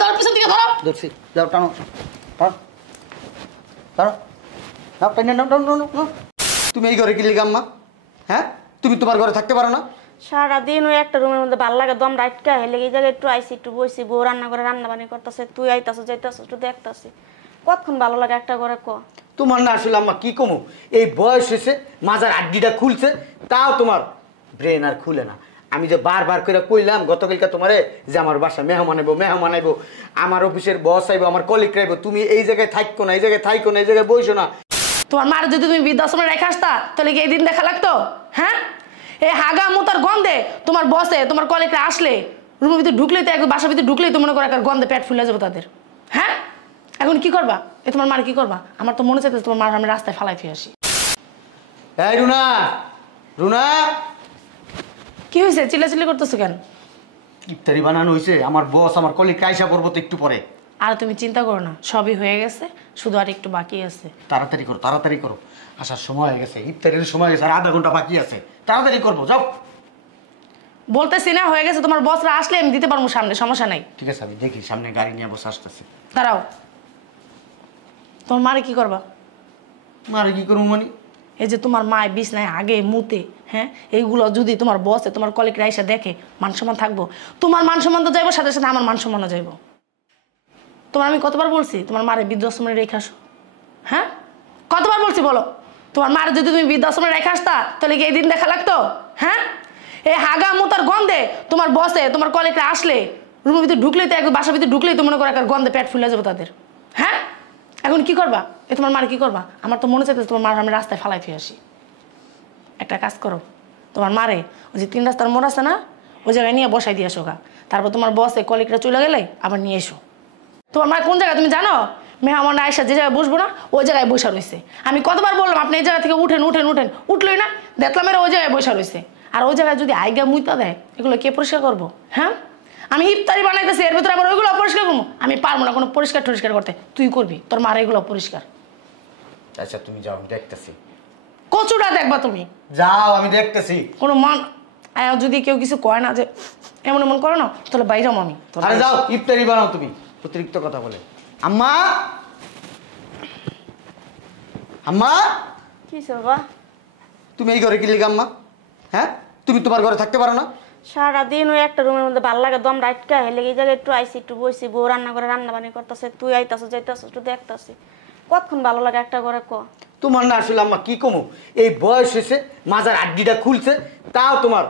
ধরো পিছন থেকে ধরো। ধরছি, যাও টানো, টানো, টানো, নাও, টানো, নাও, নাও, নাও, নাও। তুমি এই ঘরে কি লিগা আম্মা? হ্যাঁ, তুমি তোমার ঘরে থাকতে পারো না? সারাদিন ওই একটা রুমের মধ্যে ভাল লাগে, দম রাইটকা হেলে এই জায়গায় একটু আইসি, একটু বইছি, বউ রান্না করে রান্না বানি করতেছে, তুই আইতাছ যাইতাছ, একটু দেখতাছি, কতক্ষণ ভালো লাগে একটা ঘরে ক। তোমার না আসলে আম্মা কি কমু, এই বয়স হয়েছে, মাজার আড্ডিটা খুলছে, তাও তোমার ব্রেন আর খুলে না। আমি যে বারবার করে কইলাম গতকালকে তোমারে যে আমার বাসা মেহমান আইবো, মেহমান আইবো, আমার অফিসের বস আইবো, আমার কলিগ আইবো, তুমি এই জায়গায় থাকো না, এই জায়গায় থাকো না, এই জায়গায় বইসো না। তোমার মার যদি তুমি বৃদ্ধাশ্রমে রেখে আসতা তাহলে কি এই দিন দেখা লাগতো? হ্যাঁ, এই হাগা মুতার গন্ধে তোমার বসে তোমার কলিগরা আসলে রুমের ভিতরে ঢুকলেই তো একদম বাসার ভিতরে ঢুকলেই তো মনে করো একটা গন্ধে পেট ফুলে যাবে তাদের। হ্যাঁ, এখন কি করবা? এ তোমার মার কি করবা? আমার তো মনে চাইতেছে তোমার মার আমি রাস্তায় ফালাই ফিরে আসি। এই রুনা, রুনা, কি হয়েছে? চিল্লাচিল্লি করতেছো কেন? ইফতারি বানানো হয়েছে, আমার বস আমার কলিগ আইসা পড়বো তো একটু পরে। আর তুমি চিন্তা করো না, সবই হয়ে গেছে, শুধু আর একটু বাকি আছে। তাড়াতাড়ি করো, তাড়াতাড়ি করো, আসার সময় হয়ে গেছে, ইফতারির সময় হয়ে গেছে, আর আধা ঘন্টা বাকি আছে, তাড়াতাড়ি করবো, যাও। বলতেছি না হয়ে গেছে, তোমার বসরা আসলে আমি দিতে পারবো সামনে, সমস্যা নাই। ঠিক আছে, আমি দেখি সামনে গাড়ি নিয়ে বসে আসতেছে। দাঁড়াও, তোমার মারে কি করবা? মারে কি করবো মানে? এই যে তোমার মায় বিছনায় আগে মুতে, হ্যাঁ, এইগুলো যদি তোমার বসে তোমার কলিগরা এসে দেখে, মান সম্মান থাকবো? তোমার মান সম্মান তো যাইবো, সাথে সাথে আমার মান সম্মানও যাইবো। তোমার আমি কতবার বলছি তোমার মারে বৃদ্ধাশ্রমে রেখে আসো? হ্যাঁ, কতবার বলছি বলো? তোমার মারে যদি তুমি বৃদ্ধাশ্রমে রেখে আসতা তাহলে কি এই দিন দেখা লাগতো? হ্যাঁ, এই হাগা মুতার গন্ধে তোমার বসে তোমার কলিগরা আসলে রুমের ভিতরে ঢুকলেই তো একদম বাসার ভিতরে ঢুকলেই তো মনে করো একটা গন্ধে পেট ফুলে যাবে তাদের। হ্যাঁ, এখন কি করবা? এ তোমার মার কি করবা? আমার তো মনে চাইতেছে তোমার মার আমি রাস্তায় ফালাই ফিরে আসি। একটা কাজ করো, তোমার মারে ওই যে 3 রাস্তার মোড় আছে না, ওই জায়গায় নিয়ে বসাই দিয়ে আসো গা। তারপর তোমার বসে কলিগরা চলে গেলে আবার নিয়ে এসো। তোমার মার কোন জায়গায় তুমি জানো? মেহমান আয়সা যে জায়গায় বসবো না ওই জায়গায় বসা রয়েছে। আমি কতবার বললাম আপনি এই জায়গা থেকে উঠেন উঠেন উঠেন, উঠলোই না, দেখলাম এরা ওই জায়গায় বসা রয়েছে। আর ওই জায়গায় যদি আইগা মুইতা দেয় এগুলো কে পরিষ্কার করবো? হ্যাঁ, আমি ইফতারি বানাইতেছি, এর ভিতরে আবার ওইগুলো পরিষ্কার করবো? আমি পারবো না কোনো পরিষ্কার টরিষ্কার করতে, তুই করবি, তোর মার এগুলো পরিষ্কার। আচ্ছা তুমি যাও, আমি দেখতেছি। কচুটা দেখবা তুমি, যাও, আমি দেখতেছি। কোনো মান যদি কেউ কিছু কয় না যে এমন এমন করো না, তাহলে বাইরাম আমি। আরে যাও, ইফতারি বানাও তুমি, অতিরিক্ত কথা বলে। আম্মা, আম্মা, কি সবা? তুমি এই ঘরে কি লিগা আম্মা? হ্যাঁ, তুমি তোমার ঘরে থাকতে পারো না? সারাদিন ওই একটা রুমের মধ্যে ভাল লাগে, দম রাইটকা হেলে এই জায়গায় একটু আইসি, একটু বইছি, বউ রান্না করে রান্না বানি করতেছে, তুই আইতাছ যাইতাছ, একটু দেখতাছি, কতক্ষণ ভালো লাগে একটা ঘরে ক। তোমার না আসলে আম্মা কি কমু, এই বয়স হয়েছে, মাজার আড্ডিটা খুলছে, তাও তোমার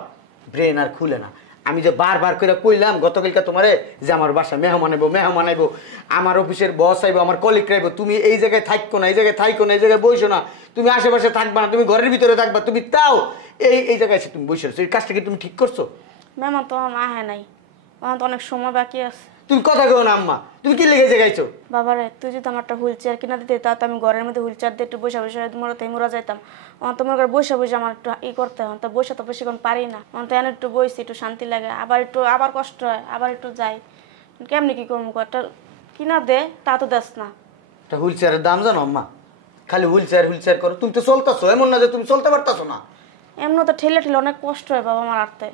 ব্রেন আর খুলে না। আমি যে বারবার করে কইলাম গতকালকে তোমারে যে আমার বাসা মেহমান আইবো, মেহমান আইবো, আমার অফিসের বস আইবো, আমার কলিগ আইবো, তুমি এই জায়গায় থাকো না, এই জায়গায় থাকো না, এই জায়গায় বইসো না, তুমি আশেপাশে থাকবা না, তুমি ঘরের ভিতরে থাকবা, তুমি তাও এই জায়গায় এসে তুমি বসে রয়েছো। এই কাজটা কি তুমি ঠিক করছো? মেহমান তো আহে নাই, আমার তো অনেক সময় বাকি আছে। তুমি কথা কেউ না আম্মা, তুমি কি লেগে জায়গাইছো? বাবারে, তুই যদি আমার একটা হুইল চেয়ার কিনা দিতে, তা তো আমি ঘরের মধ্যে হুইল চেয়ার দিয়ে একটু বসে বসে মোড়া যাইতাম। আমার তো মনে করে বসে বসে আমার একটু করতে হয়, তো বসে তো বেশিক্ষণ পারি না, আমার তো এনে একটু বসি, একটু শান্তি লাগে, আবার কষ্ট হয়, আবার একটু যাই, কেমনি কি করবো? একটা কিনা দে, তা তো দেস না। একটা হুইল চেয়ারের দাম জানো আম্মা? খালি হুইল চেয়ার করো, তুমি তো চলতেছো, এমন না যে তুমি চলতে পারতাছো না। এমন তো ঠেলে ঠেলে অনেক কষ্ট হয় বাবা আমার আটতে।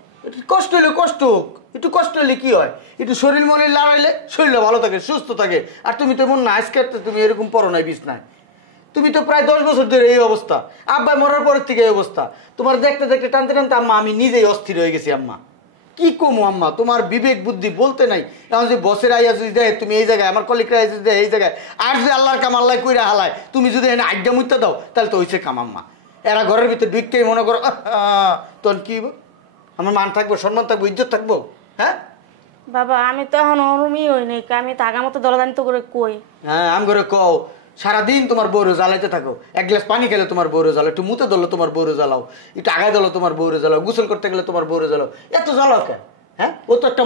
কষ্ট হইলে কষ্ট হোক, একটু কষ্ট হইলে কি হয়, একটু শরীর মনে লড়াইলে শরীরটা ভালো থাকে, সুস্থ থাকে। আর তুমি তো এমন না আজকে তুমি এরকম পড়ো নাই বিছনায়, তুমি তো প্রায় 10 বছর ধরে এই অবস্থা, আব্বা মরার পরের থেকে এই অবস্থা। তোমার দেখতে দেখতে টানতে টানতে আম্মা আমি নিজেই অস্থির হয়ে গেছি আম্মা। কি কমো আম্মা, তোমার বিবেক বুদ্ধি বলতে নাই। এখন যে বসের আইয়া যদি দেয় তুমি এই জায়গায়, আমার কলিগরা যদি দেয় এই জায়গায়, আর যদি আল্লাহর কাম আল্লাহ কইরা হালায়, তুমি যদি এনে আড্ডা মুইতে দাও, তাহলে তো হইছে কাম আম্মা। এরা ঘরের ভিতরে ঢুকতেই মনে করো তখন কি আমার মান থাকবো, সম্মান থাকবো, ইজ্জত থাকবো? হ্যাঁ বাবা, আমি তো এখন ওরমই হই নাই, আমি তো আগা মতো দলাদানি তো করে কই। হ্যাঁ, আমি করে কও সারাদিন তোমার বউরে জ্বালাইতে থাকো, এক গ্লাস পানি খেলে তোমার বউরে জ্বালাও, একটু মুতে ধরলো তোমার বউরে জ্বালাও, একটু আগায় ধরলো তোমার বউরে জ্বালাও, গোসল করতে গেলে তোমার বউরে জ্বালাও, এত জ্বালাও কেন? হ্যাঁ, ও তো একটা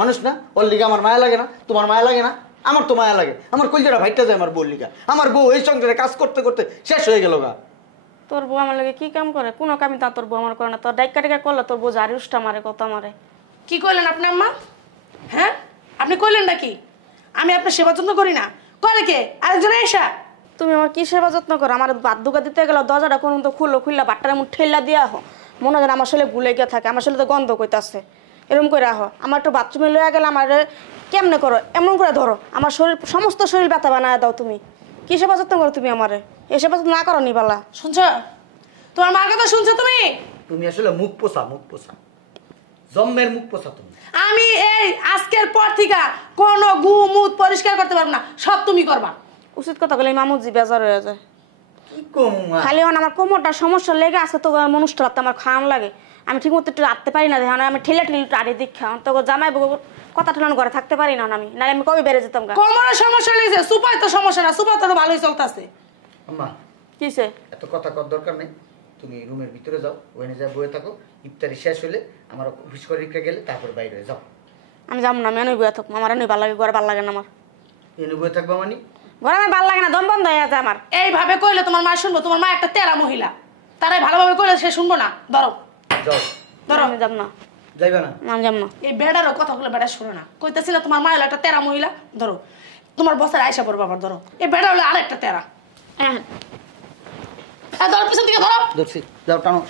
মানুষ না? ওর লিগে আমার মায়া লাগে না? তোমার মায়া লাগে না? আমার তো মায়া লাগে, আমার কলজাটা ভাইটা যায় আমার বউর লিগা। আমার বউ এই সংসারে কাজ করতে করতে শেষ হয়ে গেল গা। তোর বউ আমার লাগে কি কাম করে? কোনো কামই তা তোর বউ আমার করে না। তোর ডাইকা টেকা করলে তোর বউ জারি উষ্টা মারে, কত মারে। কি কইলেন আপনি আম্মা? হ্যাঁ, আপনি কইলেন নাকি আমি আপনার সেবা যত্ন করি না? করে কে? আরেকজন এসা। তুমি আমার কি সেবা যত্ন করো? আমার ভাত দুকা দিতে গেলে দরজাটা কোন তো খুললা বাট্টার এমন ঠেলা দিয়া মনে হয় আমার শরীরে গুলে গিয়ে থাকে, আমার শরীরে তো গন্ধ কইতাছে। এরকম করে রাখো। আমার একটু বাথরুমে লয়ে গেলে আমার কেমনে করো, এমন করে ধরো, আমার শরীর সমস্ত শরীর ব্যথা বানায় দাও তুমি। কিসে যত্ন করো তুমি আমারে? এসে যত্ন না করো নি বালা। শুনছো? তোমার মার কথা শুনছো তুমি? তুমি আসলে মুখ পোষা জম্মের মুখ পোষা তুমি। আমি এই আজকের পর থেকে কোনো মুত পরিষ্কার করতে পারবো না, সব তুমি করবা। উচিত কথা বলে মামুজি বেজার হয়ে যায়। কি কম খালি আমার কোমরটা সমস্যা লেগে আছে, তো মানুষটা রাখতে আমার খাওয়ান লাগে। আমি ঠিক মতো একটু রাখতে পারি না, দেখুন আমি ঠেলে একটু আড়ি দীক্ষা তো জামাই কথা ঠেলানো ঘরে থাকতে পারি না আমি, নাহলে আমি কবে বেড়ে যেতাম। কোমরের সমস্যা লেগেছে, সুপাই তো সমস্যা না, সুপাই তো ভালোই চলতেছে। আম্মা কিসে এত কথা কর দরকার নেই, তুমি রুমের ভিতরে যাও, ওখানে যা বয়ে থাকো। ইফতারি শেষ হলে আমার অফিস করে রেখে গেলে তারপর বাইরে যাও। আমি যাবো না, আমি এনে বয়ে থাকবো, আমার এনে ভালো লাগে, ঘরে ভালো লাগে না আমার। এনে বয়ে থাকবা মানে? ঘরে আমার ভালো লাগে না, দম বন্ধ হয়ে আছে আমার। এইভাবে কইলে তোমার মা শুনবো? তোমার মা একটা তেরা মহিলা, তারাই ভালোভাবে কইলে সে শুনবো না। ধরো যাও। ধরো। আমি যাব না, যাইবা না? আমি যাব না। এই বেড়ারও কথাগুলো বেড়া শুনে না, কইতেছিল তোমার মা হলো একটা তেরা মহিলা। ধরো, তোমার বসের আয়সা পড়বো আবার। ধরো, এই বেড়া হলো আরেকটা তেরা। হ্যাঁ ধরো, পিছন থেকে ধরো। ধরছি, যাও টানো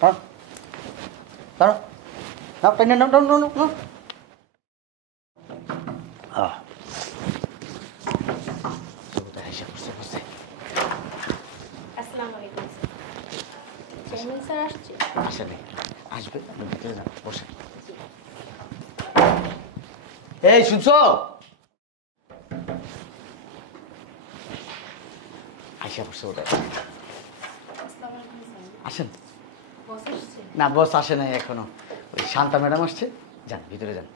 টানো টানো, নাও টানো নাও টানো নাও নাও। আসসালামু আলাইকুম চেয়ারম্যান স্যার আসছে? আসেনি, আসবে, ভিতরে যাও, বসে। এই শুনছো? আইসা বসে ওটা আসেন। না বস আসে নাই এখনো, ওই শান্তা ম্যাডাম আসছে। যান ভিতরে যান।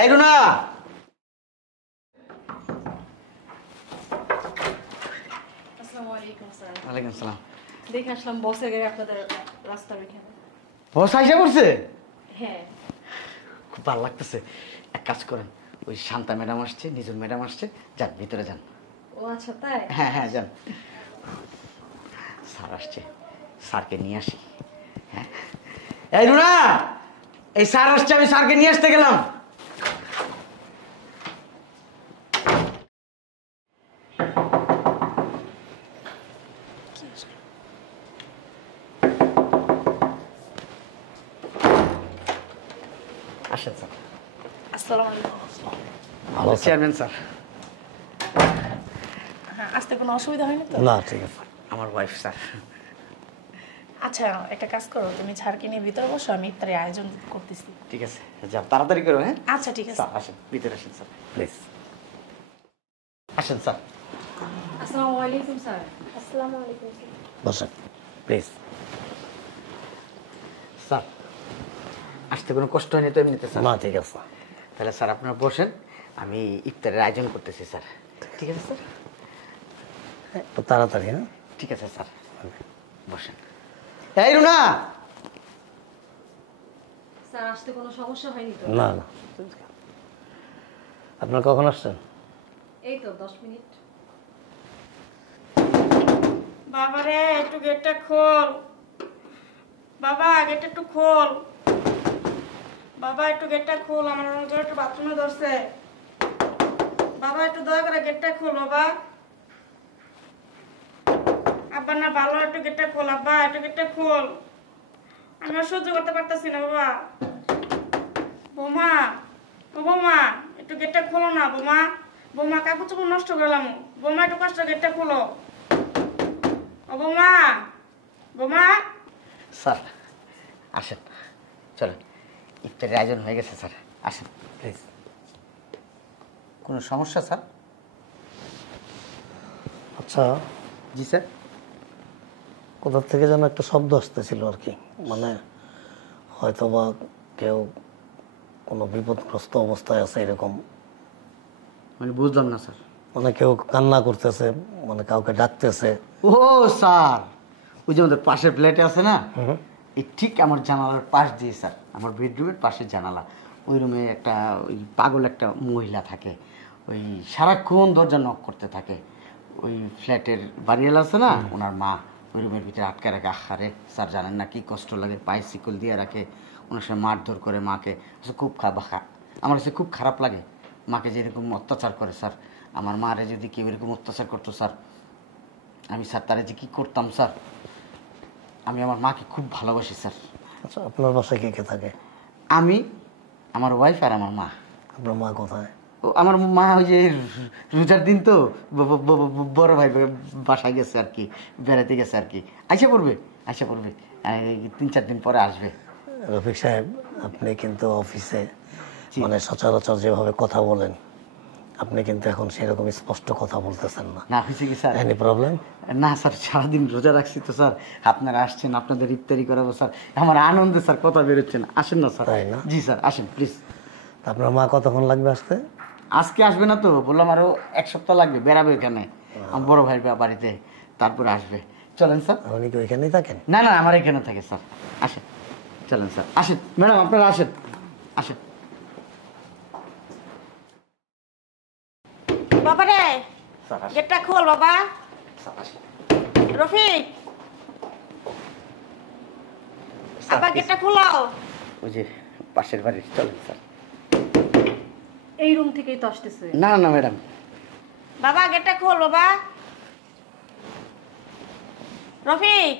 এই রুনা, ওয়ালাইকুম আসসালাম। দেখে আসলাম বসের গাড়ি আপনাদের রাস্তার এখানে। বস আইসা পড়ছে? হ্যাঁ। খুব ভালো লাগতেছে। এক কাজ করেন, ওই শান্তা ম্যাডাম আসছে, নিজুম ম্যাডাম আসছে, যান ভিতরে যান। ও আচ্ছা তাই? হ্যাঁ হ্যাঁ যান। স্যার আসছে, স্যারকে নিয়ে আসি। হ্যাঁ এই রুনা, এই স্যার আসছে, আমি স্যারকে নিয়ে আসতে গেলাম। আসেন স্যার। আসসালামু আলাইকুম। ভালো চেয়ারম্যান স্যার। হ্যাঁ, আসতে কোনো অসুবিধা হয়নি তো? না ঠিক আছে। আমার ওয়াইফ স্যার। আচ্ছা, একটা কাজ করো, তুমি ছাড়কে নিয়ে ভিতরে বসো, আমি ইফতারি আয়োজন করতেছি। ঠিক আছে, যাও তাড়াতাড়ি করো। হ্যাঁ আচ্ছা ঠিক আছে। স্যার আসেন, ভিতরে আসেন স্যার প্লিজ। আসেন স্যার। আসসালামু আলাইকুম স্যার। আসসালামু আলাইকুম। বসেন প্লিজ। স্যার আসতে কোনো কষ্ট হয়নি তো এমনিতে? স্যার না ঠিক আছে। তাহলে স্যার আপনারা বসেন, আমি ইফতারের আয়োজন করতেছি স্যার। ঠিক আছে স্যার? একটু তাড়াতাড়ি। হ্যাঁ ঠিক আছে স্যার, বসেন। এই রুনা, স্যার আসতে কোনো সমস্যা হয়নি তো? না না। আপনার কখন আসছেন? এই তো 10 মিনিট। বাবারে একটু গেটটা খোল, বাবা গেটটা একটু খোল, বাবা একটু গেটটা খোল, আমার নজর একটু বাথরুমে ধরছে। বাবা একটু দয়া করে গেটটা খোল বাবা। আব্বা না ভালো, একটু গেটটা খোল আব্বা, একটু গেটটা খোল, আমি আর সহ্য করতে পারতেছি না বাবা। বৌমা, ও বৌমা একটু গেটটা খোলো না বৌমা। বৌমা কাপড় চোপড় নষ্ট করলাম, বৌমা একটু কষ্ট গেটটা খোলো। ও বৌমা, বৌমা। স্যার আসেন, চলেন, ইফতারের আয়োজন হয়ে গেছে স্যার, আসেন প্লিজ। কোনো সমস্যা স্যার? আচ্ছা, জি স্যার। কোথা থেকে যেন একটা শব্দ আসতেছিল আর কি, মানে হয়তোবা কেউ কোনো বিপদগ্রস্ত অবস্থায় আছে এরকম। মানে বুঝলাম না স্যার। মানে কেউ কান্না করতেছে, মানে কাউকে ডাকতেছে। ও স্যার, ওই যে আমাদের পাশের ফ্ল্যাটে আছে না, এই ঠিক আমার জানালার পাশ দিয়ে স্যার, আমার বেডরুমের পাশের জানালা, ওই রুমে একটা ওই পাগল একটা মহিলা থাকে, ওই সারাক্ষণ দরজা নক করতে থাকে। ওই ফ্ল্যাটের বাড়িওয়ালা আছে না, ওনার মা ওই রুমের ভিতরে আটকে রাখে। আহারে স্যার জানেন না কি কষ্ট লাগে, পায়ে শিকল দিয়ে রাখে, ওনার সঙ্গে মারধর করে মাকে। খুব আমার কাছে খুব খারাপ লাগে মাকে যেরকম অত্যাচার করে স্যার। আমার মারে যদি কেউ এরকম অত্যাচার করতো স্যার, আমি স্যার তারে যে কী করতাম স্যার। আমি আমার মাকে খুব ভালোবাসি স্যার, আচ্ছা, আপনার বাসায় কে কে থাকে? আমি, আমার ওয়াইফ আর আমার মা। আপনার মা কোথায়? ও, আমার মা ওই যে রোজার দিন তো বড় ভাই বাসায় গেছে আর কি, বেড়াতে গেছে আর কি। আইসা পড়বে, এই 3-4 দিন পরে আসবে। রফিক সাহেব, আপনি কিন্তু অফিসে মানে সচরাচর যেভাবে কথা বলেন, আপনি কিন্তু এখন সেরকম স্পষ্ট কথা বলতেছেন না। না হয়েছে কি স্যার? Any problem? না স্যার, সারাদিন রোজা রাখছি তো স্যার, আপনারা আসছেন, আপনাদের ইফতারি করাবো স্যার, আমার আনন্দে স্যার কথা বেরোচ্ছে না। আসেন না স্যার। তাই না? জি স্যার, আসেন প্লিজ। আপনার মা কতক্ষণ লাগবে আসতে? আজকে আসবে না তো, বললাম আরো 1 সপ্তাহ লাগবে, বেড়াবে এখানে আমার বড় ভাই বাড়িতে, তারপরে আসবে। চলেন স্যার। আপনি কি ওইখানেই থাকেন? না না, আমার এখানে থাকে স্যার। আসেন, চলেন স্যার, আসেন ম্যাডাম, আপনারা আসেন, আসেন। বাবা রে, স্যার আসেন, গেটটা খোল বাবা। স্যার আসেন। রফিক, স্যার, আব্বা গেটটা খোলো। ওই যে পাশের বাড়ি, চলেন স্যার। এই রুম থেকেই তো আসতেছে। না না ম্যাডাম। বাবা গেটটা খোল বাবা। রফিক,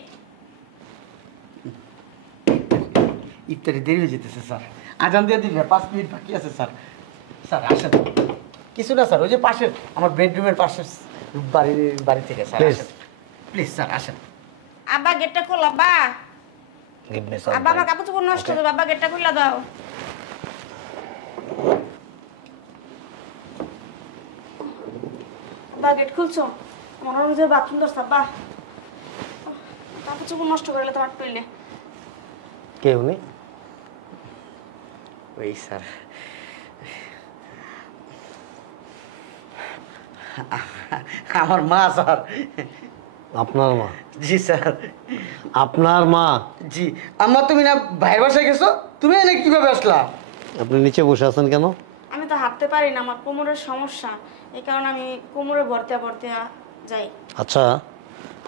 ইফতারি দেরি হয়ে যেতেছে স্যার, আজান দিয়ে দিবে, 5 মিনিট বাকি আছে স্যার। স্যার আসেন। কিছু না স্যার, ওই যে পাশের আমার বেডরুমের পাশের বাড়ি থেকে স্যার। Please. আসেন প্লিজ স্যার, আসেন। আব্বা গেটটা খোল আব্বা। Give me some আব্বা আমার time. কাপড় চোপড় নষ্ট হবে, বাবা গেটটা খুলে দাও। আব্বা গেট খুলছো? মনে হয় যে বাথরুম দরজা আব্বা। কাপড় চোপড় নষ্ট করলে তোমার পেলে। কে উনি? ওই স্যার, আমার মা স্যার। আপনার মা? জি স্যার। আপনার মা? জি। আম্মা, তুমি না ভাইয়ের বাসায় গেছো, তুমি এনে কিভাবে আসলা? আপনি নিচে বসে আছেন কেন? আমি তো হাঁটতে পারি না, আমার কোমরের সমস্যা, এই কারণে আমি কোমরে ভরতে যাই। আচ্ছা,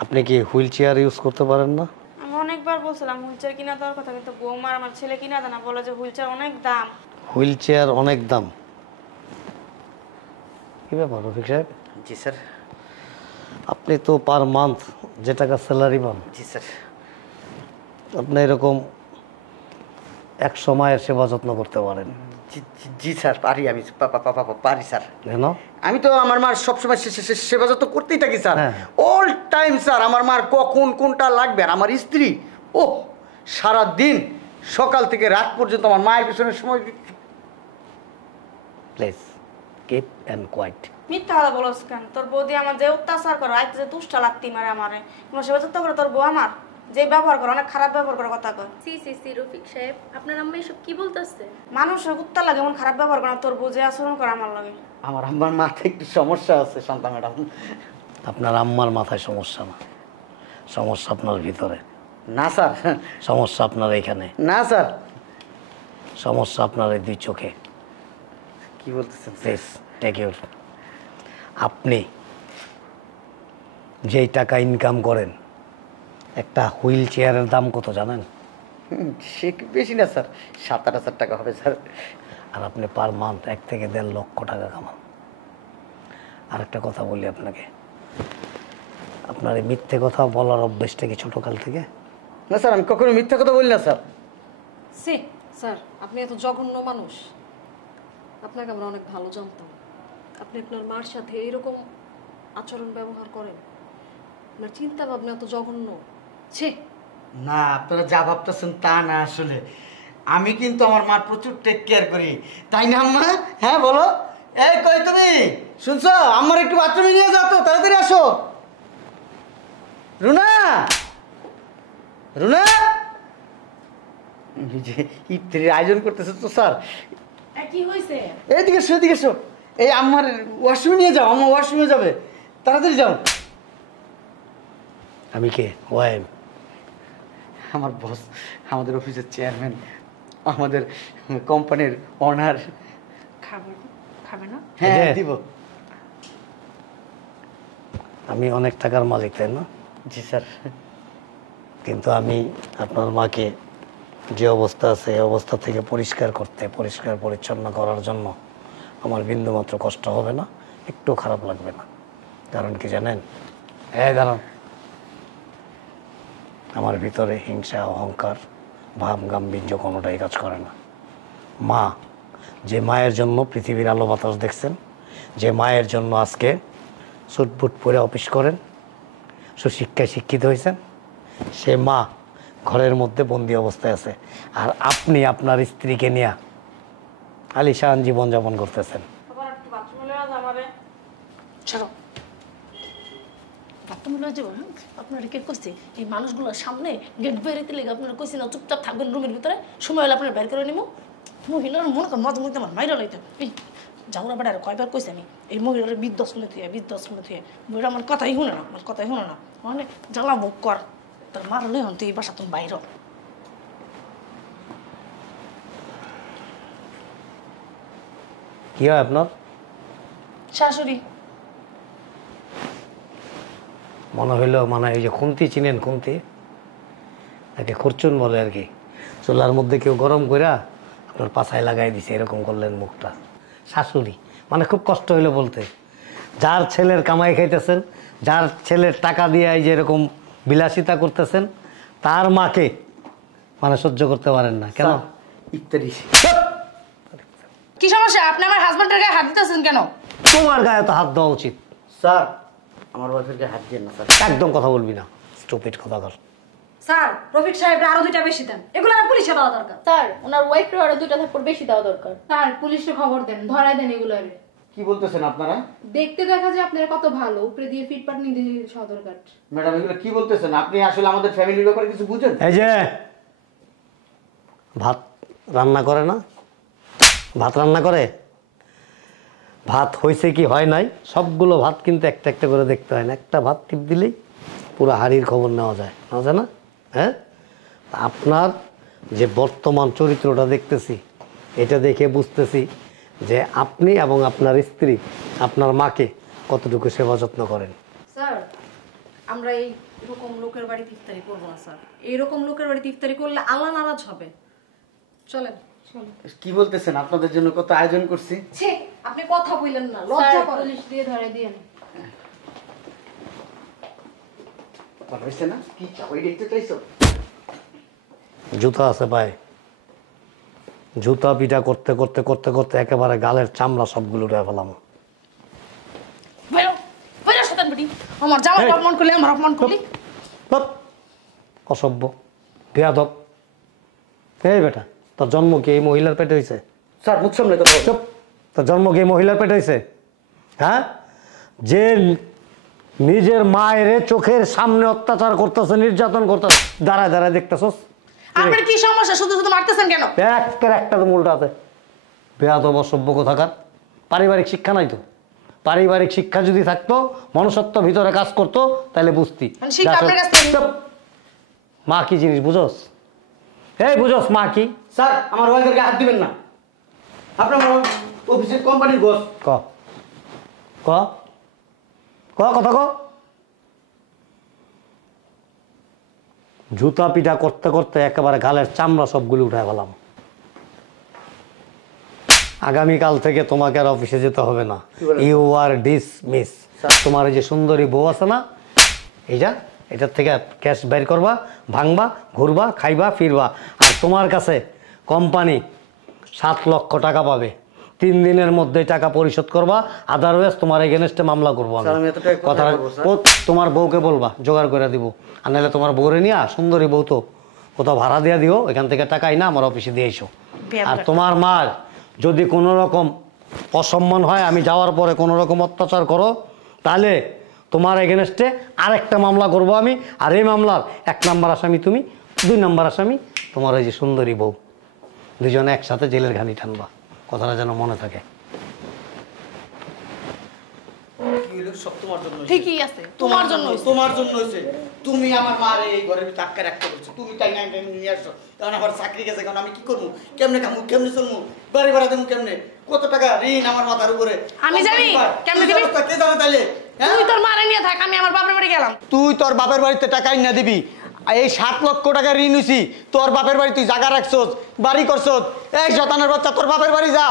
আপনি কি হুইল চেয়ার ইউজ করতে পারেন না? আমি অনেকবার বলছিলাম হুইল চেয়ার কিনা দেওয়ার কথা, কিন্তু বৌমার আমার ছেলে কিনা দেয় না, বলে যে হুইল চেয়ার অনেক দাম। হুইল চেয়ার অনেক দাম? কি ব্যাপার রফিক সাহেব? জি স্যার। আপনি তো পার মান্থ যে টাকা স্যালারি পান, জি স্যার। আপনি এরকম 100 মায়ের সেবা যত্ন করতে পারেন। জি স্যার, পারি আমি, পারি স্যার। কেন? আমি তো আমার মার সবসময় সেবা যত্ন করতেই থাকি স্যার, হ্যাঁ। All time sir. আমার মার কখন কোনটা লাগবে, আর আমার স্ত্রী, ও সারা দিন সকাল থেকে রাত পর্যন্ত আমার মায়ের পিছনে সময়। Please keep and quiet. মিথ্যা কথা বলছ কেন? তোর বৌদি আমার যে অত্যাচার করে, আজ যে দুষ্টা লাগতি মারে আমারে, কোনো সেবা যত্ন করে তোর বউ আমার যে ব্যবহার করে, অনেক খারাপ ব্যবহার করে কথা কয়। সি রফিক সাহেব, আপনার আম্মা এসব কি বলতেছে? মানুষের কুত্তা লাগে এমন খারাপ ব্যবহার করে না, তোর বউ যে আচরণ করে আমার লাগে। আমার আম্মার মাথায় একটু সমস্যা আছে শান্তা ম্যাডাম। আপনার আম্মার মাথায় সমস্যা না, সমস্যা আপনার ভিতরে। না স্যার। সমস্যা আপনার এখানে। না স্যার। সমস্যা আপনার এই 2 চোখে। কি বলতেছেন? Please take your. আপনি যেই টাকা ইনকাম করেন, একটা হুইল চেয়ারের দাম কত জানেন? সে বেশি না স্যার, 7-8 হাজার টাকা হবে স্যার। আর আপনি পার মান্থ 1 থেকে 1.5 লক্ষ টাকা কামান। আর একটা কথা বলি আপনাকে, আপনার এই মিথ্যে কথা বলার অভ্যেসটা কি ছোটকাল থেকে? না স্যার, আমি কখনো মিথ্যা কথা বলি না স্যার। সি স্যার, আপনি এত জঘন্য মানুষ। আপনাকে আমরা অনেক ভালো জানতাম। আপনি আপনার মার সাথে এইরকম আচরণ ব্যবহার করেন, আপনার চিন্তা ভাবনা এত জঘন্য। ছি। না, আপনারা যা ভাবতেছেন তা না, আসলে আমি কিন্তু আমার মার প্রচুর টেক কেয়ার করি, তাই না আম্মা? হ্যাঁ বলো। এই কই তুমি, শুনছো? আমার একটু বাথরুমে নিয়ে যাও তো, তাড়াতাড়ি আসো। রুনা, রুনা, এই যে ইফতারির আয়োজন করতেছে তো স্যার। কি হয়েছে? এইদিকে এসো, এদিকে এসো। এই আমার ওয়াশরুমে নিয়ে যাও, আমার ওয়াশরুমে যাবে, তাড়াতাড়ি যাও। আমি কে? ওয়াইম? আমার বস, আমাদের অফিসের চেয়ারম্যান, আমাদের কোম্পানির ওনার। খাবে না? হ্যাঁ এই যে। দিব। আমি অনেক টাকার মালিক, তাই না? জি স্যার। কিন্তু আমি আপনার মাকে যে অবস্থা আছে এই অবস্থা থেকে পরিষ্কার পরিচ্ছন্ন করার জন্য আমার বিন্দুমাত্র কষ্ট হবে না, একটু খারাপ লাগবে না। কারণ কি জানেন? কারণ আমার ভিতরে হিংসা, অহংকার, ভাব গাম্ভীর্য কোনোটাই কাজ করে না। মা, যে মায়ের জন্য পৃথিবীর আলো বাতাস দেখছেন, যে মায়ের জন্য আজকে সুটবুট পরে অফিস করেন, সুশিক্ষায় শিক্ষিত হয়েছেন, সে মা ঘরের মধ্যে বন্দি অবস্থায় আছে, আর আপনি আপনার স্ত্রীকে নিয়ে আলিশান জীবনযাপন করতেছেন। ছাড়ো, বাথরুমে লয়ে যাবো। হ্যাঁ, আপনারা কে কইছে এই মানুষগুলোর সামনে গেট বেরোতে লেগে আপনারা কইছে না চুপচাপ থাকবেন রুমের ভিতরে, সময় হলে আপনারা বের করে নিব। মহিলার মনে করেন মজা মধ্যে আমার মাইরা লইতাম। এই যাওয়ার বেড়া কয়বার কইছে আমি এই মহিলার বৃদ্ধাশ্রমে থুয়ে বইটা আমার কথাই শুনে না, আমার কথাই শুনে না, মানে জ্বালা বুক কর তার মারলে হন তুই এই বাসা তুমি বাইর। কি হয় আপনার? শাশুড়ি। মনে হইল মানে এই যে খুন্তি চিনেন, খুন্তি তাকে খুরচুন বলে আর কি, চুলার মধ্যে কেউ গরম কইরা আপনার পাছায় লাগাই দিছে, এরকম করলেন মুখটা। শাশুড়ি মানে খুব কষ্ট হইলো বলতে। যার ছেলের কামাই খাইতেছেন, যার ছেলের টাকা দিয়ে এই যে এরকম বিলাসিতা করতেছেন, তার মাকে মানে সহ্য করতে পারেন না কেন? ইত্যাদি। কি সমস্যা? আপনি আমার হাজবেন্ডের গায়ে হাত দিতেছেন কেন? তোমার গায়ে তো হাত দেওয়া উচিত। স্যার আমার ওয়াইফের গায়ে হাত দিয়ে না স্যার। একদম কথা বলবি না, স্টুপিড কথা কর। স্যার রফিক সাহেব আরো 2টা বেশি দেন, এগুলো আর পুলিশে দেওয়া দরকার। স্যার ওনার ওয়াইফের আরো 2টা থাপ্পড় বেশি দেওয়া দরকার। স্যার পুলিশে খবর দেন, ধরায় দেন এগুলারে। কি বলতেছেন আপনারা? দেখতে দেখা যায় আপনারা কত ভালো, উপরে দিয়ে ফিটপাট নিয়ে সদরঘাট। ম্যাডাম এগুলো কি বলতেছেন? আপনি আসলে আমাদের ফ্যামিলির ব্যাপারে কিছু বুঝেন? এই যে ভাত রান্না করে না, ভাত রান্না করে, ভাত হয়েছে কি হয় নাই সবগুলো ভাত কিন্তু একটা একটা করে দেখতে হয় না, একটা ভাত টিপ দিলেই পুরো হাড়ির খবর নেওয়া যায় না? হ্যাঁ, আপনার যে বর্তমান চরিত্রটা দেখতেছি, এটা দেখে বুঝতেছি যে আপনি এবং আপনার স্ত্রী আপনার মাকে কতটুকু সেবা যত্ন করেন। স্যার আমরা এইরকম লোকের বাড়িতে ইফতারি করবো না স্যার, এইরকম লোকের বাড়িতে ইফতারি করলে আল্লাহ নারাজ হবে। চলেন। কি বলতেছেন? আপনাদের জন্য কত আয়োজন করছি। ছি, আপনি কথা বললেন না, লজ্জা করেন। পুলিশ দিয়ে ধরায় দিয়ে ভালো হয়েছে না? কি ওই দেখতে চাইছো? জুতা আছে পায়ে, জুতা পিটা করতে করতে করতে করতে একেবারে গালের চামড়া সবগুলো উঠে ফেলাম। বেরো বেরো শয়তান বেটি, আমার জামাই এই! অপমান করলে আমার অপমান করলি। বাপ! অসভ্য, বেয়াদব। এই বেটা, তোর জন্ম কি এই মহিলার পেটে হয়েছে? স্যার মুখ সামনে কথা বলো। চুপ! তোর জন্ম কি এই মহিলার পেটে হয়েছে? হ্যাঁ, যে নিজের মায়ের চোখের সামনে অত্যাচার করতেছে, নির্যাতন করতেছে, দাঁড়ায় দাঁড়ায় দেখতেছস? আপনার কি সমস্যা? শুধু শুধু মারতেছেন কেন? একটা তো উল্টা আছে। বেয়াদব অসভ্য কোথাকার। পারিবারিক শিক্ষা নাই তো। পারিবারিক শিক্ষা যদি থাকতো, মনুষ্যত্ব ভিতরে কাজ করতো, তাহলে বুঝতি। মানে শিক্ষা আপনার কাছ থেকে- চুপ! মা কি জিনিস বুঝোস? এই বুঝোস মা কি? স্যার আমার ওয়াইফের গায়ে হাত দিবেন না। আপনার অফিসের কোম্পানির বস। ক ক ক কথা ক। জুতা পিঠা করতে করতে একেবারে গালের চামড়া সবগুলো উঠায় ফেলাম। আগামীকাল থেকে তোমাকে আর অফিসে যেতে হবে না, ইউ আর ডিসমিস। তোমার এই যে সুন্দরী বউ আছে না, এটার থেকে ক্যাশ বের করবা, ভাঙবা, ঘুরবা, খাইবা, ফিরবা। আর তোমার কাছে কোম্পানি 7 লক্ষ টাকা পাবে, 3 দিনের মধ্যে টাকা পরিশোধ করবা, আদারওয়াইজ তোমার এগেনস্টে মামলা করবো আমি। স্যার, আমি এত টাকা কোথায় কথা পাবো, স্যার? তোমার বউকে বলবা জোগাড় করে দিব, আর নাহলে তোমার বউরে নিয়ে সুন্দরী বউ তো কোথাও ভাড়া দিয়ে দিও, এখান থেকে টাকাই না আমার অফিসে দিয়ে এসো। আর তোমার মার যদি কোনো রকম অসম্মান হয়, আমি যাওয়ার পরে কোনো রকম অত্যাচার করো, তাহলে তোমার এগেনস্টে আরেকটা মামলা করব আমি। আর এই মামলার 1 নাম্বার আসামি তুমি, 2 নাম্বার আসামি তোমার ওই যে সুন্দরী বউ। দুজনে একসাথে জেলের ঘানি টানবা, কথাটা যেন মনে থাকে। কি হলো? সব তোমার জন্য হয়েছে। ঠিকই আছে, তোমার জন্য হইছে। তোমার জন্য হয়েছে। তুমি আমার মারে এই ঘরের ভিতরে আটকে রাখতে বলছো, তুমি তাই না নিয়ে আসছো। কারণ আমার চাকরি গেছে, কারণ আমি কি করবো, কেমনে খামু, কেমনে চলবো, বাড়ি ভাড়া দেবো কেমনে, কত টাকা ঋণ আমার মাথার উপরে। আমি জানি, কেমনে দিবি? কে জানে তাইলে? হ্যাঁ? তুই তোর মারে নিয়ে থাক, আমি আমার বাপের বাড়ি গেলাম। তুই তোর বাপের বাড়িতে টাকা না দিবি। আর এই 7 লক্ষ টাকা ঋণ হইছি, তোর বাপের বাড়ি তুই জায়গা রাখছস, বাড়ি করছস। এই শতানের বাচ্চা, তোর বাপের বাড়ি যা,